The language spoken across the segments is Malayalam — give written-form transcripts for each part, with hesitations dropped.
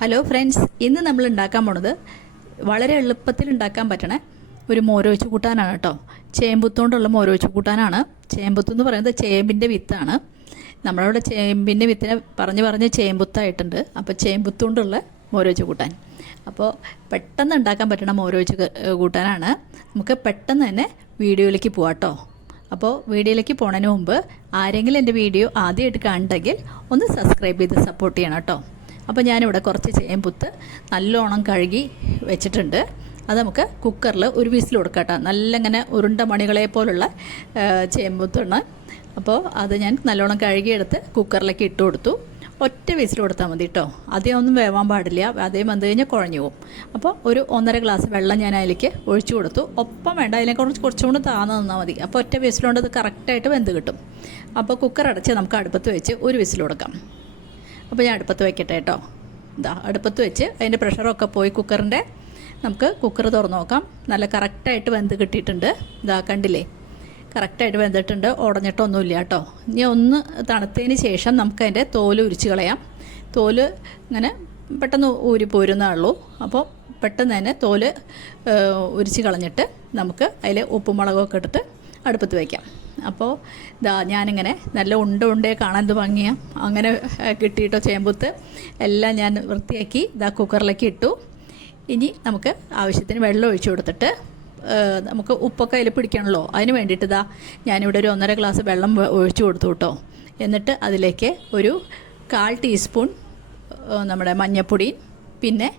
ഹലോ ഫ്രണ്ട്സ്, ഇന്ന് നമ്മൾ ഉണ്ടാക്കാൻ പോണത് വളരെ എളുപ്പത്തിൽ ഉണ്ടാക്കാൻ പറ്റണ ഒരു മോരൊഴിച്ച് കൂട്ടാനാണ് കേട്ടോ. ചേമ്പുത്തുകൊണ്ടുള്ള മോരൊഴിച്ച് കൂട്ടാനാണ്. ചേമ്പുത്ത് എന്ന് പറയുന്നത് ചേമ്പിൻ്റെ വിത്താണ്. നമ്മളവിടെ ചേമ്പിൻ്റെ വിത്തിനെ പറഞ്ഞ് ചേമ്പുത്തായിട്ടുണ്ട്. അപ്പോൾ ചേമ്പുത്തുകൊണ്ടുള്ള മോരൊഴിച്ച് കൂട്ടാൻ. അപ്പോൾ പെട്ടെന്ന് ഉണ്ടാക്കാൻ പറ്റണ മോരൊഴിച്ച് കൂട്ടാനാണ്. നമുക്ക് പെട്ടെന്ന് തന്നെ വീഡിയോയിലേക്ക് പോവാം കേട്ടോ. അപ്പോൾ വീഡിയോയിലേക്ക് പോകുന്നതിന് മുമ്പ് ആരെങ്കിലും എൻ്റെ വീഡിയോ ആദ്യമായിട്ട് കാണുന്നുണ്ടെങ്കിൽ ഒന്ന് സബ്സ്ക്രൈബ് ചെയ്ത് സപ്പോർട്ട് ചെയ്യണം കേട്ടോ. അപ്പോൾ ഞാനിവിടെ കുറച്ച് ചേമ്പുത്ത് നല്ലോണം കഴുകി വെച്ചിട്ടുണ്ട്. അത് നമുക്ക് കുക്കറിൽ ഒരു വിസിൽ കൊടുക്കാം കേട്ടോ. നല്ല ഇങ്ങനെ ഉരുണ്ട മണികളെ പോലുള്ള ചേമ്പുത്താണ്. അപ്പോൾ അത് ഞാൻ നല്ലോണം കഴുകിയെടുത്ത് കുക്കറിലേക്ക് ഇട്ട് കൊടുത്തു. ഒറ്റ വിസിൽ കൊടുത്താൽ മതി കേട്ടോ. അധികം ഒന്നും വേവാൻ പാടില്ല. അതേം വന്നു കഴിഞ്ഞാൽ കുഴഞ്ഞു പോകും. അപ്പോൾ ഒരു 1.5 ഗ്ലാസ് വെള്ളം ഞാൻ അതിലേക്ക് ഒഴിച്ചു കൊടുത്തു. ഒപ്പം വേണ്ട, അതിനെക്കുറിച്ച് കുറച്ചും കൂടി താന്ന് നിന്നാൽ മതി. അപ്പോൾ ഒറ്റ വിസിലുകൊണ്ട് അത് കറക്റ്റായിട്ട് വെന്ത് കിട്ടും. അപ്പോൾ കുക്കർ അടച്ച് നമുക്ക് അടുപ്പത്ത് വെച്ച് ഒരു വിസിൽ കൊടുക്കാം. അപ്പോൾ ഞാൻ അടുപ്പത്ത് വയ്ക്കട്ടെ കേട്ടോ. ഇതാ അടുപ്പത്ത് വെച്ച് അതിൻ്റെ പ്രഷറൊക്കെ പോയി കുക്കറിൻ്റെ. നമുക്ക് കുക്കർ തുറന്ന് നോക്കാം. നല്ല കറക്റ്റായിട്ട് വെന്ത് കിട്ടിയിട്ടുണ്ട്. ഇതാ കണ്ടില്ലേ, കറക്റ്റായിട്ട് വെന്തിട്ടുണ്ട്. ഉടഞ്ഞിട്ടൊന്നുമില്ല കേട്ടോ. ഇനി ഒന്ന് തണുത്തതിന് ശേഷം നമുക്കതിൻ്റെ തോല് ഉരിച്ച് കളയാം. തോല് ഇങ്ങനെ പെട്ടെന്ന് ഊരിപ്പോരുന്നേ ഉള്ളൂ. അപ്പോൾ പെട്ടെന്ന് തന്നെ തോല് ഉരിച്ച് കളഞ്ഞിട്ട് നമുക്ക് അതിൽ ഉപ്പും മുളകൊക്കെ ഇട്ടിട്ട് അടുപ്പത്ത് വയ്ക്കാം. അപ്പോൾ ഇതാ ഞാനിങ്ങനെ നല്ല ഉണ്ടേ കാണാൻ എന്ത് ഭംഗിയാ. അങ്ങനെ കിട്ടിയിട്ടോ ചേമ്പുത്ത്. എല്ലാം ഞാൻ വൃത്തിയാക്കി ഇതാ കുക്കറിലേക്ക് ഇട്ടു. ഇനി നമുക്ക് ആവശ്യത്തിന് വെള്ളം ഒഴിച്ചു കൊടുത്തിട്ട് നമുക്ക് ഉപ്പൊക്കെ അതിൽ പിടിക്കണമല്ലോ. അതിന് വേണ്ടിയിട്ട് ഇതാ ഞാനിവിടെ ഒരു 1.5 ഗ്ലാസ് വെള്ളം ഒഴിച്ചു കൊടുത്തു കേട്ടോ. എന്നിട്ട് അതിലേക്ക് ഒരു 1/4 ടീസ്പൂൺ നമ്മുടെ മഞ്ഞൾപ്പൊടി, പിന്നെ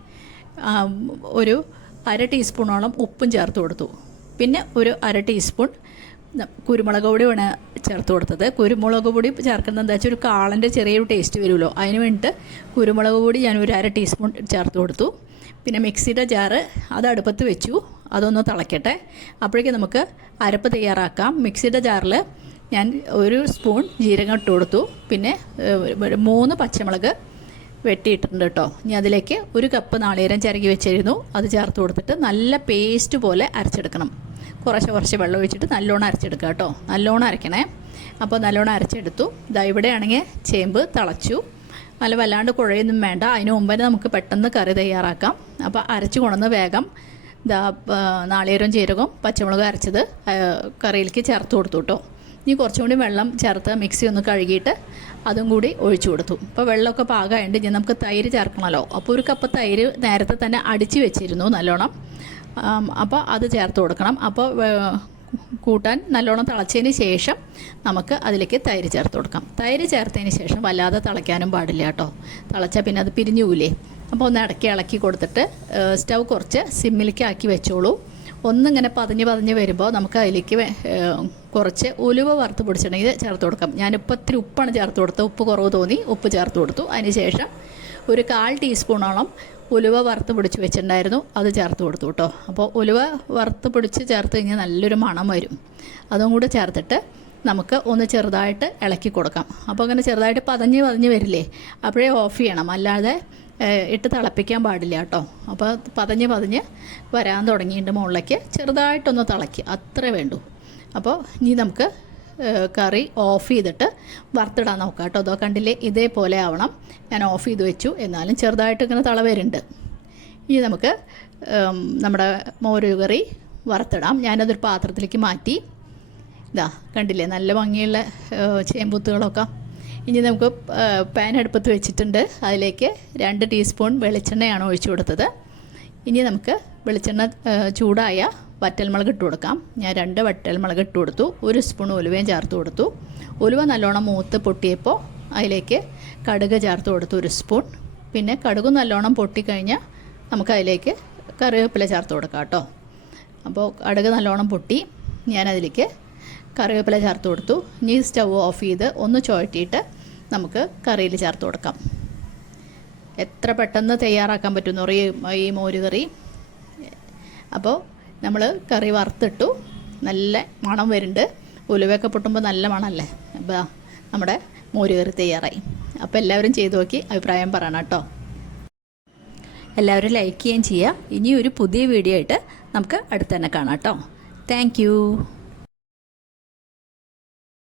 ഒരു 1/2 ടീസ്പൂണോളം ഉപ്പും ചേർത്ത് കൊടുത്തു. പിന്നെ ഒരു 1/2 ടീസ്പൂൺ കുരുമുളക് പൊടിയാണ് ചേർത്ത് കൊടുത്തത്. കുരുമുളക് പൊടി ചേർക്കുന്നത് എന്താ വെച്ചാൽ ഒരു കാളൻ്റെ ചെറിയൊരു ടേസ്റ്റ് വരുമല്ലോ. അതിന് വേണ്ടിയിട്ട് കുരുമുളക് പൊടി ഞാൻ ഒരു 1/2 ടീസ്പൂൺ ചേർത്ത് കൊടുത്തു. പിന്നെ മിക്സിയുടെ ജാറ് അത് അടുപ്പത്ത് വെച്ചു. അതൊന്ന് തിളയ്ക്കട്ടെ. അപ്പോഴേക്കും നമുക്ക് അരപ്പ് തയ്യാറാക്കാം. മിക്സിയുടെ ജാറിൽ ഞാൻ ഒരു സ്പൂൺ ജീരകം ഇട്ട് കൊടുത്തു. പിന്നെ 3 പച്ചമുളക് വെട്ടിയിട്ടുണ്ട് കേട്ടോ. ഇനി അതിലേക്ക് 1 കപ്പ് നാളികേരം ചിരകി വെച്ചിരുന്നു. അത് ചേർത്ത് കൊടുത്തിട്ട് നല്ല പേസ്റ്റ് പോലെ അരച്ചെടുക്കണം. കുറച്ച് വെള്ളം ഒഴിച്ചിട്ട് നല്ലോണം അരച്ചെടുക്കുക കേട്ടോ. നല്ലോണം അരയ്ക്കണേ. അപ്പോൾ നല്ലോണം അരച്ചെടുത്തു. ഇതാ ഇവിടെയാണെങ്കിൽ ചേമ്പ് തിളച്ചു. നല്ല വല്ലാണ്ട് കുഴയൊന്നും വേണ്ട. അതിന് മുമ്പേ നമുക്ക് പെട്ടെന്ന് കറി തയ്യാറാക്കാം. അപ്പോൾ അരച്ച് കൊണ്ടുവന്ന് വേഗം ഇതാ നാളികേരവും ജീരകവും പച്ചമുളകും അരച്ചത് കറിയിലേക്ക് ചേർത്ത് കൊടുത്തു കേട്ടോ. ഇനി കുറച്ചും കൂടി വെള്ളം ചേർത്ത് മിക്സി ഒന്ന് കഴുകിയിട്ട് അതും കൂടി ഒഴിച്ചു കൊടുത്തു. ഇപ്പോൾ വെള്ളമൊക്കെ പാകമായിട്ട് ഇനി നമുക്ക് തൈര് ചേർക്കണമല്ലോ. അപ്പോൾ 1 കപ്പ് തൈര് നേരത്തെ തന്നെ അടിച്ച് വെച്ചിരുന്നു നല്ലോണം. അപ്പോൾ അത് ചേർത്ത് കൊടുക്കണം. അപ്പോൾ കൂട്ടാൻ നല്ലോണം തിളച്ചതിന് ശേഷം നമുക്ക് അതിലേക്ക് തൈര് ചേർത്ത് കൊടുക്കാം. തൈര് ചേർത്തതിന് ശേഷം വല്ലാതെ തിളയ്ക്കാനും പാടില്ല കേട്ടോ. തിളച്ചാൽ പിന്നെ അത് പിരിഞ്ഞു പോവില്ലേ. അപ്പോൾ ഒന്ന് ഇളക്കി കൊടുത്തിട്ട് സ്റ്റൗ കുറച്ച് സിമ്മിലേക്ക് ആക്കി വെച്ചോളൂ. ഒന്നിങ്ങനെ പതഞ്ഞ് വരുമ്പോൾ നമുക്ക് അതിലേക്ക് കുറച്ച് ഉലുവ വറുത്ത് പൊടിച്ചിട്ടുണ്ടെങ്കിൽ ചേർത്ത് കൊടുക്കാം. ഞാനിപ്പോൾ ഇത്തിരി ഉപ്പാണ് ചേർത്ത് കൊടുത്തത്. ഉപ്പ് കുറവ് തോന്നി ഉപ്പ് ചേർത്ത് കൊടുത്തു. അതിന് ശേഷം ഒരു 1/4 ടീസ്പൂണോളം ഉലുവ വറുത്ത് പൊടിച്ച് വെച്ചിട്ടുണ്ടായിരുന്നു. അത് ചേർത്ത് കൊടുത്തു കേട്ടോ. അപ്പോൾ ഉലുവ വറുത്ത് പൊടിച്ച് ചേർത്ത് കഴിഞ്ഞാൽ നല്ലൊരു മണം വരും. അതും കൂടെ ചേർത്തിട്ട് നമുക്ക് ഒന്ന് ചെറുതായിട്ട് ഇളക്കി കൊടുക്കാം. അപ്പോൾ അങ്ങനെ ചെറുതായിട്ട് പതഞ്ഞ് വരില്ലേ, അപ്പോഴേ ഓഫ് ചെയ്യണം. അല്ലാതെ ഇട്ട് തിളപ്പിക്കാൻ പാടില്ല കേട്ടോ. അപ്പോൾ പതഞ്ഞ് വരാൻ തുടങ്ങിയിട്ട് മുകളിലേക്ക് ചെറുതായിട്ടൊന്ന് തിളക്കി, അത്രേ വേണ്ടൂ. അപ്പോൾ ഇനി നമുക്ക് കറി ഓഫ് ചെയ്തിട്ട് വറുത്തിടാൻ നോക്കാം കേട്ടോ. അതോ കണ്ടില്ലേ, ഇതേപോലെ ആവണം. ഞാൻ ഓഫ് ചെയ്ത് വെച്ചു. എന്നാലും ചെറുതായിട്ട് ഇങ്ങനെ തള വരുന്നുണ്ട്. ഇനി നമുക്ക് നമ്മുടെ മോര് കറി വറുത്തിടാം. ഞാനതൊരു പാത്രത്തിലേക്ക് മാറ്റി. ഇതാ കണ്ടില്ലേ, നല്ല ഭംഗിയുള്ള ചേമ്പുത്തുകളൊക്കെ. ഇനി നമുക്ക് പാൻ അടുപ്പത്ത് വെച്ചിട്ടുണ്ട്. അതിലേക്ക് 2 ടീസ്പൂൺ വെളിച്ചെണ്ണയാണ് ഒഴിച്ചു കൊടുത്തത്. ഇനി നമുക്ക് വെളിച്ചെണ്ണ ചൂടായ വറ്റൽമുളക് ഇട്ട് കൊടുക്കാം. ഞാൻ 2 വറ്റൽമുളക് ഇട്ട് കൊടുത്തു. 1 സ്പൂൺ ഉലുവയും ചേർത്ത് കൊടുത്തു. ഉലുവ നല്ലോണം മൂത്ത് പൊട്ടിയപ്പോൾ അതിലേക്ക് കടുക് ചേർത്ത് കൊടുത്തു 1 സ്പൂൺ. പിന്നെ കടുക് നല്ലോണം പൊട്ടിക്കഴിഞ്ഞാൽ നമുക്ക് അതിലേക്ക് കറിവേപ്പില ചേർത്ത് കൊടുക്കാം കേട്ടോ. അപ്പോൾ കടുക് നല്ലോണം പൊട്ടി ഞാനതിലേക്ക് കറിവേപ്പില ചേർത്ത് കൊടുത്തു. ഇനി സ്റ്റൗ ഓഫ് ചെയ്ത് ഒന്ന് ചുഴറ്റിയിട്ട് നമുക്ക് കറിയിൽ ചേർത്ത് കൊടുക്കാം. എത്ര പെട്ടെന്ന് തയ്യാറാക്കാൻ പറ്റുമെന്ന് പറയും ഈ മോര് കറി. അപ്പോൾ നമ്മൾ കറി വറുത്തിട്ടു. നല്ല മണം വരുന്നുണ്ട്. ഉലുവയൊക്കെ പൊട്ടുമ്പോൾ നല്ല മണമല്ലേ. അപ്പോൾ നമ്മുടെ മോര് കറി തയ്യാറായി. അപ്പോൾ എല്ലാവരും ചെയ്ത് നോക്കി അഭിപ്രായം പറയണം കേട്ടോ. എല്ലാവരും ലൈക്ക് ചെയ്യുകയും ചെയ്യുക. ഇനിയൊരു പുതിയ വീഡിയോ ആയിട്ട് നമുക്ക് അടുത്ത് തന്നെ കാണാം കേട്ടോ. താങ്ക്